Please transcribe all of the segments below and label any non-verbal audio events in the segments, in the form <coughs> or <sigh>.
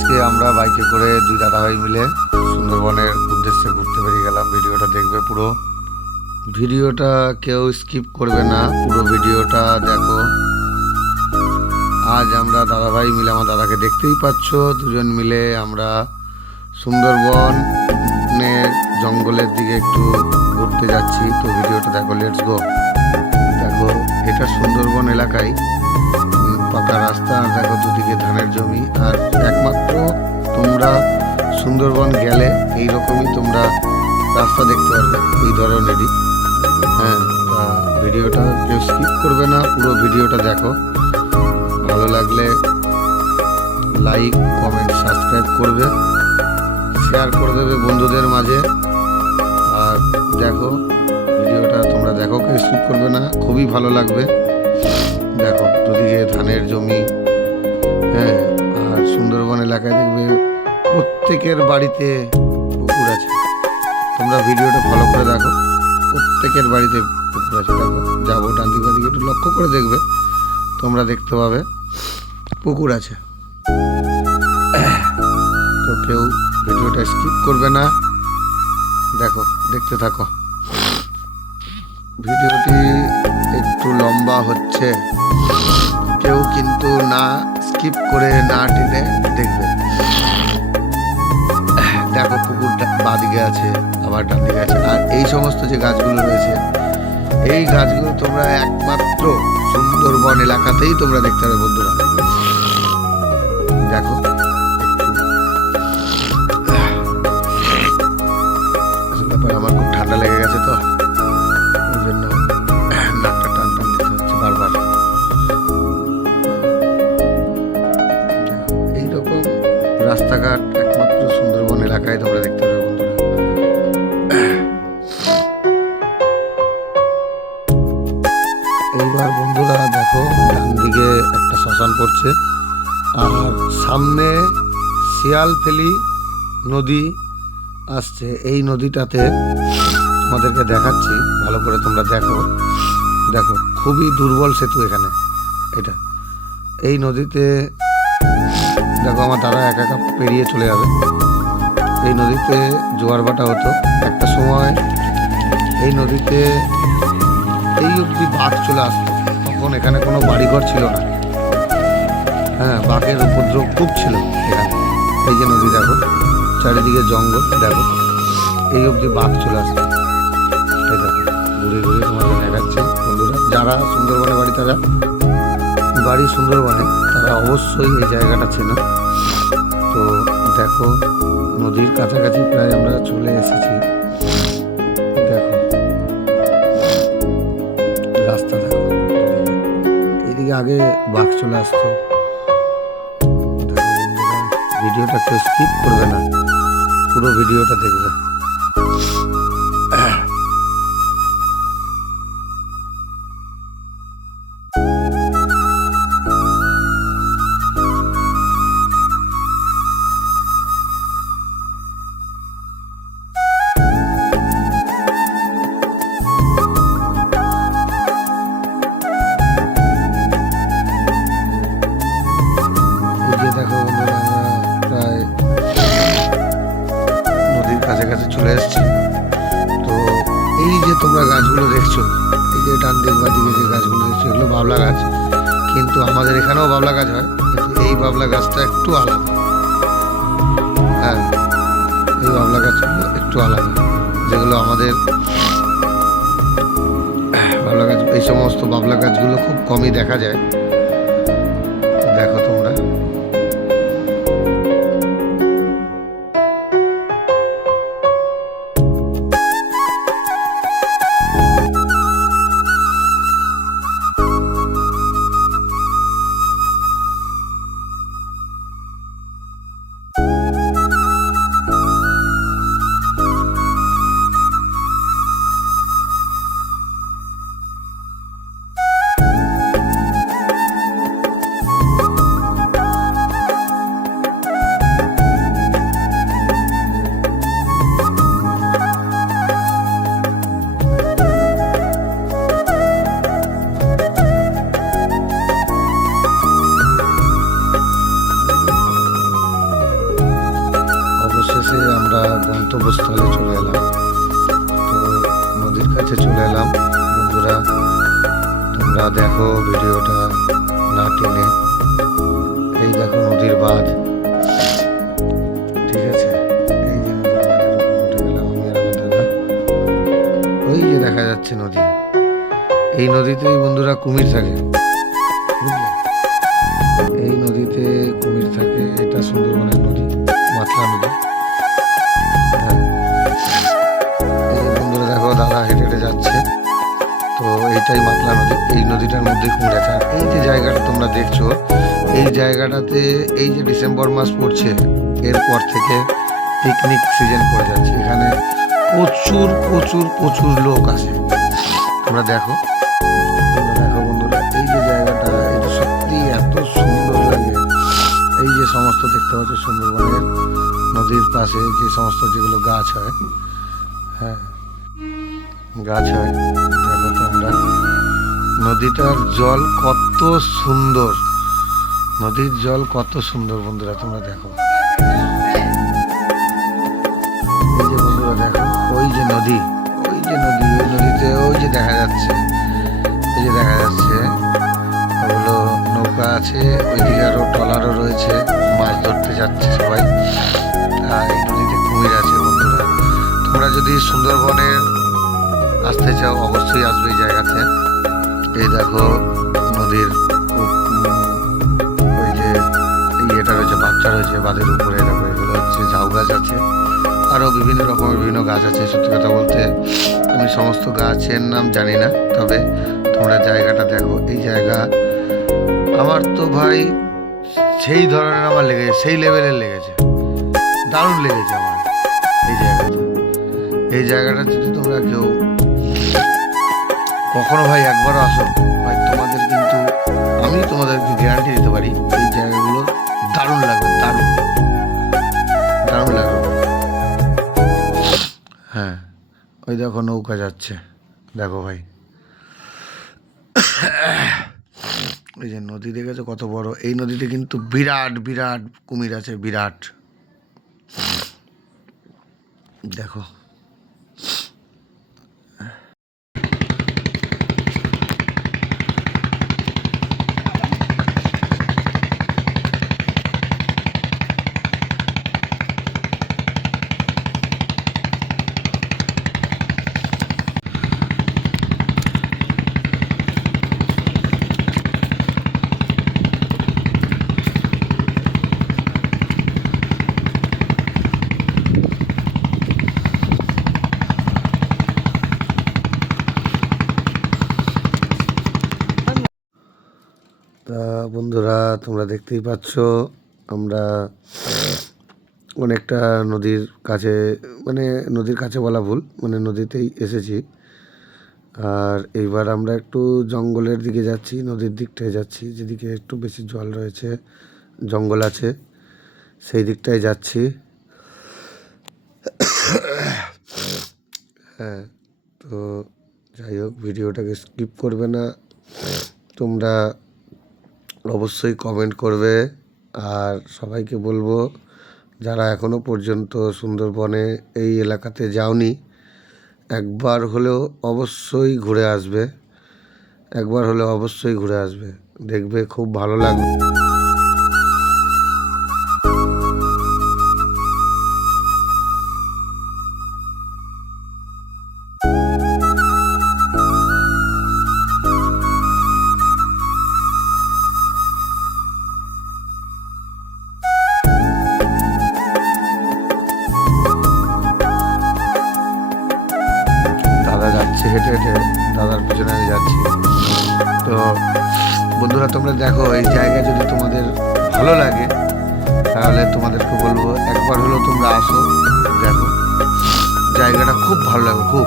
আজকে আমরা বাইকে করে দুই দাদাভাই মিলে সুন্দরবনের উদ্দেশ্যে ঘুরতে বেরিয়ে গেলাম। ভিডিওটা দেখবে পুরো। ভিডিওটা কেউ স্কিপ করবে না। পুরো ভিডিওটা দেখো। আজ আমরা দাদাভাই মিলে আমার দাদাকে দেখতেই পাচ্ছ। দুজন মিলে আমরা সুন্দরবনের জঙ্গলের দিকে একটু ঘুরতে যাচ্ছি। তো ভিডিওটা দেখো লেটস গো দেখো, এটা সুন্দরবন এলাকায়। পাকা রাস্তা আর দেখো দুদিকে ধানের জমি, আর একমাত্র তোমরা সুন্দরবন গেলে এই রকমই তোমরা রাস্তা দেখতে পারবে এই ধরনেরই। হ্যাঁ তা ভিডিওটা কেউ স্কিপ করবে না, পুরো ভিডিওটা দেখো। ভালো লাগলে লাইক কমেন্ট সাবস্ক্রাইব করবে শেয়ার করে দেবে বন্ধুদের মাঝে। আর দেখো, ভিডিওটা তোমরা দেখো, কেউ স্কিপ করবে না, খুবই ভালো লাগবে। দুদিকে ধানের জমি হ্যাঁ আর সুন্দরবন এলাকায় দেখবে প্রত্যেকের বাড়িতে পুকুর আছে। তোমরা ভিডিওটা ফলো করে দেখো, প্রত্যেকের বাড়িতে পুকুর আছে। দেখো, যাব ডান দিক বাদিকে একটু লক্ষ্য করে দেখবে, তোমরা দেখতে পাবে পুকুর আছে। তো কেউ ভিডিওটা স্কিপ করবে না। দেখো, দেখতে থাকো। ভিডিওটি একটু লম্বা হচ্ছে। কেউ কিন্তু না স্কিপ করে না টেনে দেখবে। দেখো পুকুরটা বাদিকে আছে, আবার ডান দিকে আছে। আর এই সমস্ত যে গাছগুলো রয়েছে, এই গাছগুলো তোমরা একমাত্র সুন্দরবন এলাকাতেই তোমরা দেখতে পাবে বন্ধুরা। দেখো। সামনে শিয়ালফেলি নদী আসছে। এই নদীটাতে তোমাদেরকে দেখাচ্ছি। ভালো করে তোমরা দেখো। দেখো, খুবই দুর্বল সেতু এখানে। এটা। এই নদীতে দেখো, আমার দাদা একা একা পেরিয়ে চলে যাবে। এই নদীতে জোয়ার ভাটা হতো। একটা সময় এই নদীতে এই অবধি বাঘ চলে আসতো। তখন এখানে কোনো বাড়িঘর ছিল না। হ্যাঁ বাঘের উপদ্রব খুব ছিল এখানে। এই যে নদী দেখো, চারিদিকে জঙ্গল, দেখো। এই অবধি বাঘ চলে আসতো এই দেখো, ঘুরে ঘুরে তোমাদের দেখাচ্ছে বন্ধুরা। যারা সুন্দরবনে বাড়ি, তারা বাড়ি সুন্দরবনে, তারা অবশ্যই এই জায়গাটা চেনো। তো দেখো, নদীর কাছাকাছি প্রায় আমরা চলে এসেছি। দেখো, রাস্তা দেখো। এদিকে আগে বাঘ চলে আসতো। ভিডিওটা কেউ স্কিপ করবে না। পুরো ভিডিওটা দেখবে। বাবলা গাছ, কিন্তু আমাদের এখানেও বাবলা গাছ হয়, কিন্তু এই বাবলা গাছটা একটু আলাদা। হ্যাঁ এই বাবলা গাছগুলো একটু আলাদা, যেগুলো আমাদের, বাবলা গাছ, এই সমস্ত বাবলা গাছগুলো খুব কমই দেখা যায়। আমরা গন্তব্যস্থলে চলে এলাম। তো নদীর কাছে চলে এলাম। বন্ধুরা, তোমরা দেখো ভিডিওটা না টেনে। এই দেখো নদীর বাঁধ। ঠিক আছে? এই ওই যে দেখা যাচ্ছে নদী। এই নদীতেই বন্ধুরা কুমির থাকে। তো এইটাই মাতলা নদী। এই নদীটার মধ্যে আর এই যে জায়গাটা তোমরা দেখছ, এই জায়গাটাতে এই যে ডিসেম্বর মাস পড়ছে, এরপর থেকে পিকনিক সিজন পড়ে যাচ্ছে। এখানে প্রচুর প্রচুর প্রচুর লোক আসে। তোমরা দেখো। তোমরা দেখো বন্ধুরা, এই যে জায়গাটা এটা সত্যি এত সুন্দর লাগে। এই যে সমস্ত দেখতে পাচ্ছ সুন্দরবনের নদীর পাশে যে সমস্ত যেগুলো গাছ হয় হ্যাঁ গাছ হয়। তোমরা নদীটার জল কত সুন্দর। নদীর জল কত সুন্দর বন্ধুরা, তোমরা দেখো। এই যে বন্ধুরা দেখো, ওই যে নদী, ওই যে নদী, ওই নদীতে ওই যে দেখা যাচ্ছে। ওই যে দেখা যাচ্ছে, ওগুলো নৌকা আছে, ওইদিকে আরও ট্রলারও রয়েছে, মাছ ধরতে যাচ্ছে সবাই। আর এই নদীতে কুমির আছে বন্ধুরা। তোমরা যদি সুন্দরবনে আসতে চাও অবশ্যই আসবে এই জায়গাতে। এই দেখো, নদীর ওই যে ইয়েটা রয়েছে, বাচ্চা রয়েছে বাঁধের উপরে, দেখো, এগুলো হচ্ছে ঝাউ গাছ আছে। আরও বিভিন্ন রকমের বিভিন্ন গাছ আছে, সত্যি কথা বলতে আমি সমস্ত গাছের নাম জানি না, তবে তোমরা জায়গাটা দেখো। এই জায়গা আমার তো ভাই সেই ধরনের আমার লেগেছে, সেই লেভেলের লেগেছে। দারুণ লেগেছে আমার এই জায়গাটা। এই জায়গাটা যদি তোমরা কেউ কখনো ভাই একবারও আসো। ভাই, তোমাদের কিন্তু, আমি তোমাদেরকে গ্যারান্টি দিতে পারি, এই জায়গাগুলো দারুণ লাগবে, দারুণ। দারুণ লাগবে। হ্যাঁ ওই দেখো নৌকা যাচ্ছে। দেখো ভাই। ওই যে নদী দেখেছ কত বড়? এই নদীতে কিন্তু বিরাট বিরাট কুমির আছে, বিরাট। দেখো। তোমরা দেখতেই পাচ্ছ, আমরা অনেকটা নদীর কাছে মানে নদীর কাছে বলা ভুল মানে নদীতেই এসেছি। আর এইবার আমরা একটু জঙ্গলের দিকে যাচ্ছি, নদীর দিকটায় যাচ্ছি, যেদিকে একটু বেশি জল রয়েছে, জঙ্গল আছে, সেই দিকটায় যাচ্ছি। হ্যাঁ তো যাই হোক, ভিডিওটাকে স্কিপ করবে না। তোমরা অবশ্যই কমেন্ট করবে। আর সবাইকে বলব, যারা এখনও পর্যন্ত সুন্দরবনে এই এলাকাতে যাওনি, একবার হলেও অবশ্যই ঘুরে আসবে। একবার হলে অবশ্যই ঘুরে আসবে। দেখবে খুব ভালো লাগবে। আসো, দেখো। জায়গাটা খুব ভালো লাগে খুব।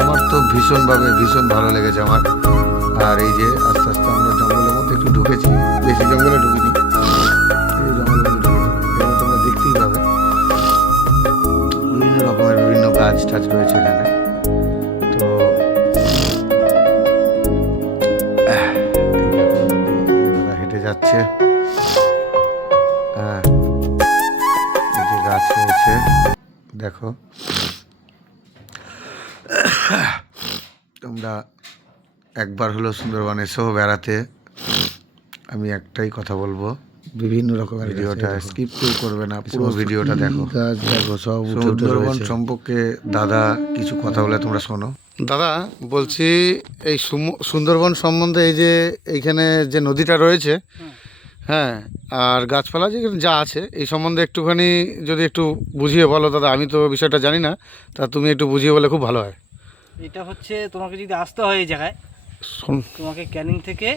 আমার তো ভীষণভাবে, ভীষণ ভালো লেগেছে আমার। আর এই যে আস্তে আস্তে আমরা জঙ্গলের মধ্যে একটু ঢুকেছি, বেশি জঙ্গলে ঢুকিনি। ঢুকেছি। তোমরা দেখতেই পাবে। বিভিন্ন রকমের বিভিন্ন গাছ টাছ রয়েছে এখানে। তোমরা একবার হলো সুন্দরবন এসো বেড়াতে আমি একটাই কথা বলব। বিভিন্ন রকমের ভিডিওটা স্কিপ কেউ করবে না পুরো ভিডিওটা দেখো। গাছ দেখো সব সুন্দরবন সম্পর্কে দাদা কিছু কথা বলে তোমরা শোনো। দাদা বলছি এই সুম- সুন্দরবন সম্বন্ধে এই যে এইখানে যে নদীটা রয়েছে হ্যাঁ আর গাছপালা যে যা আছে এই সম্বন্ধে একটুখানি যদি একটু বুঝিয়ে বলো দাদা আমি তো বিষয়টা জানি না তা তুমি একটু বুঝিয়ে বলে খুব ভালো হয়। এটা হচ্ছে তোমাকে যদি আসতে হয় এই জায়গায় তোমাকে ক্যানিং থেকে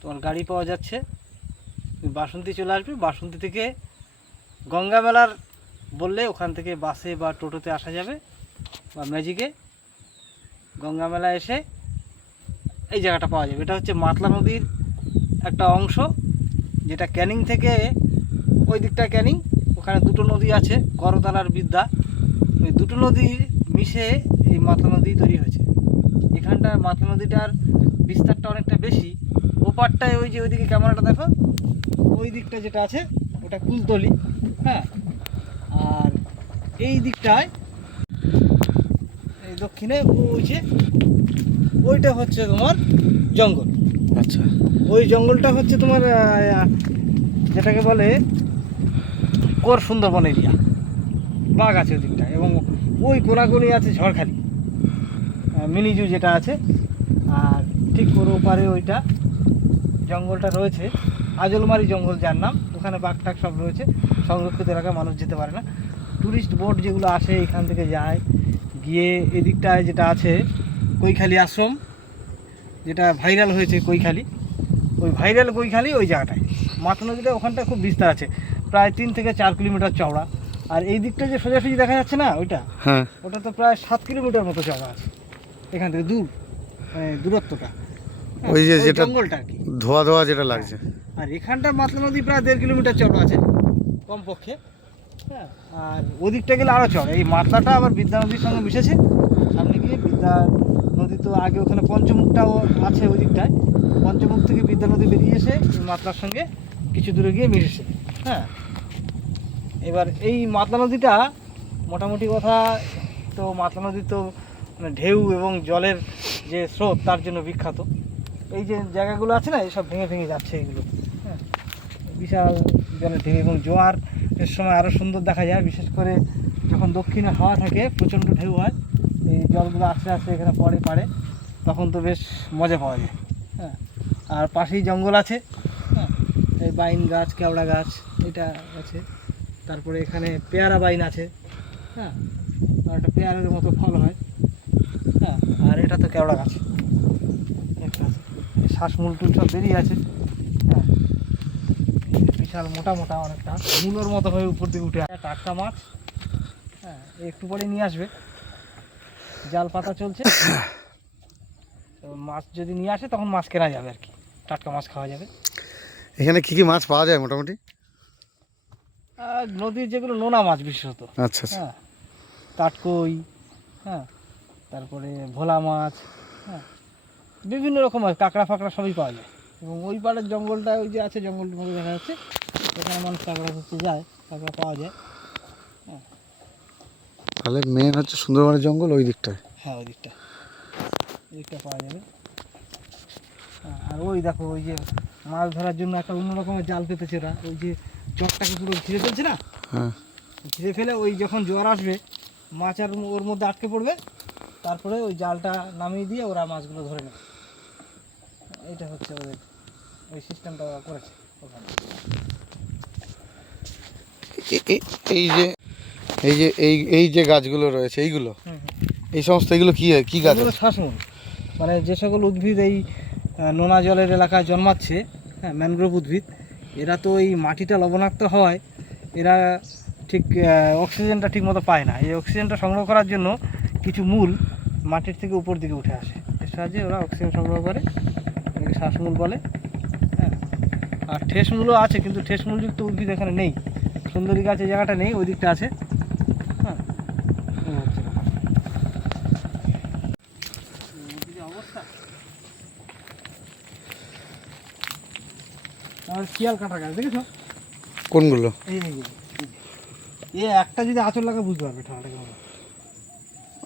তোমার গাড়ি পাওয়া যাচ্ছে। তুমি বাসন্তী চলে আসবে বাসন্তী থেকে গঙ্গা মেলার বললে ওখান থেকে বাসে বা টোটোতে আসা যাবে বা ম্যাজিকে গঙ্গা মেলা এসে এই জায়গাটা পাওয়া যাবে। এটা হচ্ছে মাতলা নদীর একটা অংশ যেটা ক্যানিং থেকে ওই দিকটা ক্যানিং ওখানে দুটো নদী আছে করতাল আর বিদ্যা। ওই দুটো নদী মিশে এই মাতলা নদী তৈরি হয়েছে। এখানটা মাতলা নদীটার বিস্তারটা অনেকটা বেশি। ওপারটায় ওই যে ওইদিকে ক্যামেরাটা দেখো ওই দিকটা যেটা আছে ওটা কুলতলি হ্যাঁ? আর এই দিকটায় এই দক্ষিণে ওই যে ওইটা হচ্ছে তোমার জঙ্গল। আচ্ছা। ওই জঙ্গলটা হচ্ছে তোমার যেটাকে বলে কোর সুন্দরবন এরিয়া। বাঘ আছে ওই দিকটা এবং ওই কোনাগুলি আছে ঝড়খালি। আহ, মিনি জু যেটা আছে আর ঠিক ওর ওপারে ওইটা জঙ্গলটা রয়েছে। আজলমারি জঙ্গল যার নাম ওখানে বাঘ টাক সব রয়েছে। সংরক্ষিত এলাকায় মানুষ যেতে পারে না। ট্যুরিস্ট বোট যেগুলো আসে এখান থেকে যায়। গিয়ে এদিকটায় যেটা আছে কৈখালি আশ্রম যেটা ভাইরাল হয়েছে কৈখালি। ওই ভাইরাল কৈখালি ওই জায়গাটায়। মাথা নদীটা ওখানটা খুব বিস্তার আছে। প্রায় তিন থেকে চার কিলোমিটার চওড়া। আর এই দিকটা যে সোজাসুজি দেখা যাচ্ছে না ওইটা? হ্যাঁ। ওটা তো প্রায় সাত কিলোমিটার মতো চওড়া আছে। এখান থেকে দূর মানে দূরত্বটা। হ্যাঁ, ওই যে যেটা- জঙ্গলটা আর কি। ধোয়া ধোয়া যেটা লাগছে। আর এখানটার মাতলা নদী প্রায় দেড় কিলোমিটার চড় আছে কমপক্ষে। হ্যাঁ আর ওদিকটা গেলে আরও চড় এই মাতলাটা আবার বিদ্যা নদীর সঙ্গে মিশেছে। সামনে গিয়ে বিদ্যা নদী তো আগে ওখানে পঞ্চমুখটাও আছে ওই দিকটায়। পঞ্চমুখ থেকে বিদ্যা নদী বেরিয়ে এসে এই মাতলার সঙ্গে কিছু দূরে গিয়ে মিশেছে। হ্যাঁ এবার এই মাতলা নদীটা মোটামুটি কথা তো মাতলা নদী তো ঢেউ এবং জলের যে স্রোত, তার জন্য বিখ্যাত। এই যে জায়গাগুলো আছে না, এসব ভেঙে ভেঙে যাচ্ছে এগুলো। হ্যাঁ বিশাল জলের ঢেউ এবং জোয়ার। এর সময় আরও সুন্দর দেখা যায়, বিশেষ করে যখন দক্ষিণে হাওয়া থাকে, প্রচণ্ড ঢেউ হয়, এই জলগুলো আস্তে আস্তে এখানে পড়ে পারে তখন তো বেশ মজা পাওয়া যায়। হ্যাঁ আর পাশেই জঙ্গল আছে। হ্যাঁ এই বাইন গাছ, কেওড়া গাছ, এটা আছে। তারপরে এখানে পেয়ারা বাইন আছে। হ্যাঁ আর একটা পেয়ারের মতো ফল হয়। হ্যাঁ। আর এটা তো কেওড়া গাছ। শ্বাসমূল টুল সব বেরিয়ে আছে। হ্যাঁ। বিশাল মোটা মোটা অনেকটা মূলোর মতো হয়ে উপর দিকে উঠে আসে টাটকা মাছ। হ্যাঁ একটু পরে নিয়ে আসবে। জাল পাতা চলছে। মাছ যদি নিয়ে আসে তখন মাছ কেনা যাবে আর কি। টাটকা মাছ খাওয়া যাবে। এখানে কি কি মাছ পাওয়া যায় মোটামুটি? নদীর যেগুলো নোনা মাছ বিশেষত। আচ্ছা আচ্ছা। হ্যাঁ কাটকই হ্যাঁ তারপরে ভোলা মাছ হ্যাঁ বিভিন্ন রকম মাছ কাঁকড়া ফাঁকড়া সবই পাওয়া যায়। এবং ওই পাড়ের জঙ্গলটা ওই যে আছে জঙ্গলটার মধ্যে দেখা যাচ্ছে ওখানে মানুষ কাঁকড়া ধরতে যায় কাঁকড়া পাওয়া যায় হ্যাঁ। তাহলে মেন হচ্ছে সুন্দরবনের জঙ্গল ওই দিকটায়। হ্যাঁ ওই দিকটা ওই দিকটা পাওয়া যাবে। হ্যাঁ, আর ওই দেখো ওই যে মাছ ধরার জন্য একটা অন্য রকমের জাল পেতেছে ওরা ওই যে চটটাকে পুরো ঘিরে ফেলছে না? হ্যাঁ। ঘিরে ফেলে ওই যখন জ্বর আসবে মাছ আর ওর মধ্যে আটকে পড়বে তারপরে ওই জালটা নামিয়ে দিয়ে ওরা মাছগুলো ধরে নেয়। এটা হচ্ছে ওদের ওই সিস্টেমটা ওরা করেছে ওখানে। এই যে এই যে এই এই যে গাছগুলো রয়েছে এইগুলো? এই সমস্ত এগুলো কি কি গাছ আছে? মানে যে সকল উদ্ভিদ এই নোনা জলের এলাকায় জন্মাচ্ছে হ্যাঁ ম্যানগ্রোভ উদ্ভিদ এরা তো এই মাটিটা লবণাক্ত হওয়ায় এরা ঠিক অক্সিজেনটা ঠিক মতো পায় না। এই অক্সিজেনটা সংগ্রহ করার জন্য কিছু মূল মাটির থেকে উপর দিকে উঠে আসে। এর সাহায্যে ওরা অক্সিজেন সংগ্রহ করে এটাকে শ্বাসমূল বলে। হ্যাঁ। আর ঠেসমূলও আছে কিন্তু ঠেসমূলযুক্ত উদ্ভিদ এখানে নেই। সুন্দরী গাছ এই জায়গাটা নেই ওই দিকটা আছে। হ্যাঁ। আর শিয়াল কাঁটা গাছ দেখেছ? কোনগুলো? এই একটা যদি আঁচল লাগে বুঝতে পারবে ঠান্ডাটা কেমন।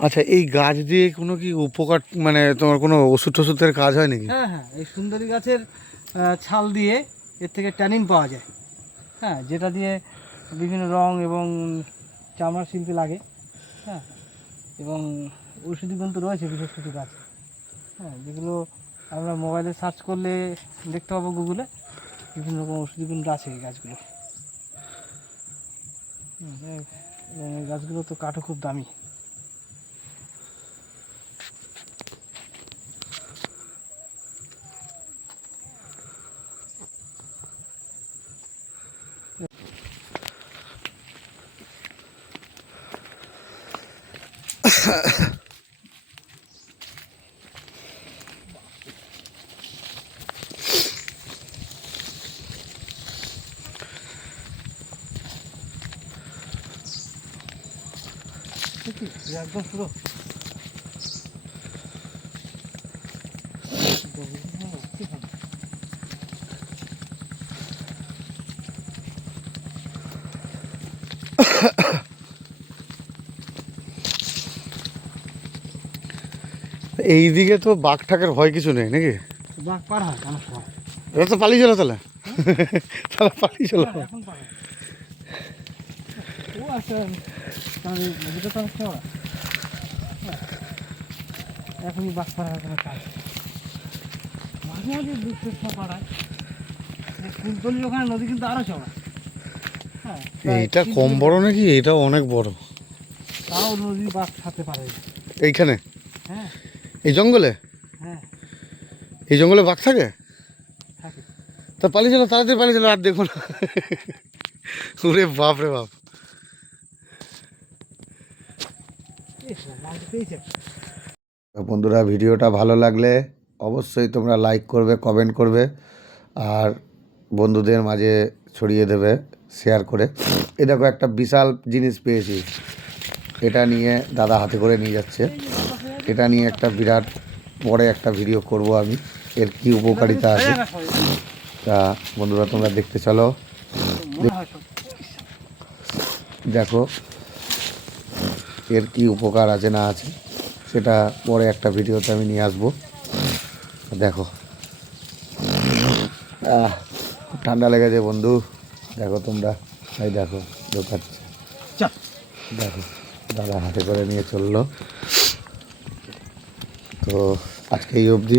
আচ্ছা এই গাছ দিয়ে কোনো কি উপকার মানে তোমার কোনো ওষুধ টষুধের কাজ হয় নাকি? হ্যাঁ হ্যাঁ এই সুন্দরী গাছের ছাল দিয়ে এর থেকে ট্যানিন পাওয়া যায়। হ্যাঁ যেটা দিয়ে বিভিন্ন রং এবং চামড়া শিল্পে লাগে। হ্যাঁ এবং ঔষধি গুণ তো রয়েছে বিশেষ কিছু গাছ। হ্যাঁ যেগুলো আমরা মোবাইলে সার্চ করলে দেখতে পাবো গুগলে। বিভিন্ন রকম ঔষধি গুণ আছে এই গাছগুলো। এবং এই গাছগুলো তো কাঠও খুব দামি। একদম পুরো <coughs> এই দিকে তো বাঘ ঠাকের ভয় কিছু নেই নাকি? বাঘ পার হয় এটা তো পালিয়ে চলো তাহলে? তাহলে পালিয়ে চলো। হ্যাঁ, এখন ও আছে কারণ এই নদীটা তো অনেক হ্যাঁ, এখনই বাঘ হয় কাজ মাঝে মাঝে দুঃস্থ পাড়ায়। কুলতলির ওখানে নদী কিন্তু আরও চওড়া। হ্যাঁ। এইটা কম বড় নাকি? এটা অনেক বড়। তাও নদী বাঘ সাথে পারে। এইখানে? হ্যাঁ। এই জঙ্গলে? হ্যাঁ। এই জঙ্গলে বাঘ থাকে? থাকে। তা পালিয়ে চলো তাড়াতাড়ি পালিয়ে চলো আর দেখো না। ওরে বাপ রে বাপ। বন্ধুরা ভিডিওটা ভালো লাগলে অবশ্যই তোমরা লাইক করবে কমেন্ট করবে আর বন্ধুদের মাঝে ছড়িয়ে দেবে। শেয়ার করে। এ দেখো, একটা বিশাল জিনিস পেয়েছি। এটা নিয়ে দাদা হাতে করে নিয়ে যাচ্ছে। এটা নিয়ে একটা বিরাট পরে একটা ভিডিও করব আমি। এর কি উপকারিতা আছে? তা বন্ধুরা, তোমরা দেখতে চলো। দেখো, এর কি উপকার আছে না আছে, সেটা পরে একটা ভিডিওতে আমি নিয়ে আসব। দেখো। ঠান্ডা লেগেছে বন্ধু। দেখো তোমরা এই দেখো ঢোকাচ্ছে দেখো দাদা হাতে করে নিয়ে চলল। তো আজকে এই অবধি।